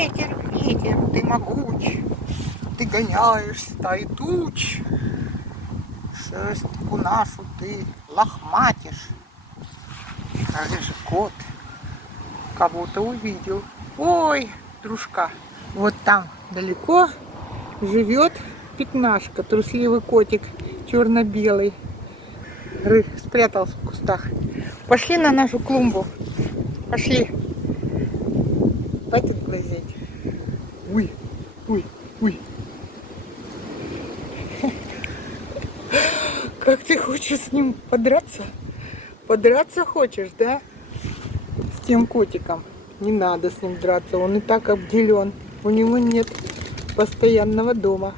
ветер, ветер, ты могуч, ты гоняешь стаи туч, шерстку нашу ты лохматишь. А где же кот? Кого-то увидел. Ой, дружка, вот там далеко живет пятнашка, трусливый котик, черно-белый. Спрятался в кустах. Пошли на нашу клумбу. Пошли. Хватит глазеть. Уй, уй, уй. Как ты хочешь с ним подраться? Подраться хочешь, да? С тем котиком. Не надо с ним драться, он и так обделен. У него нет постоянного дома.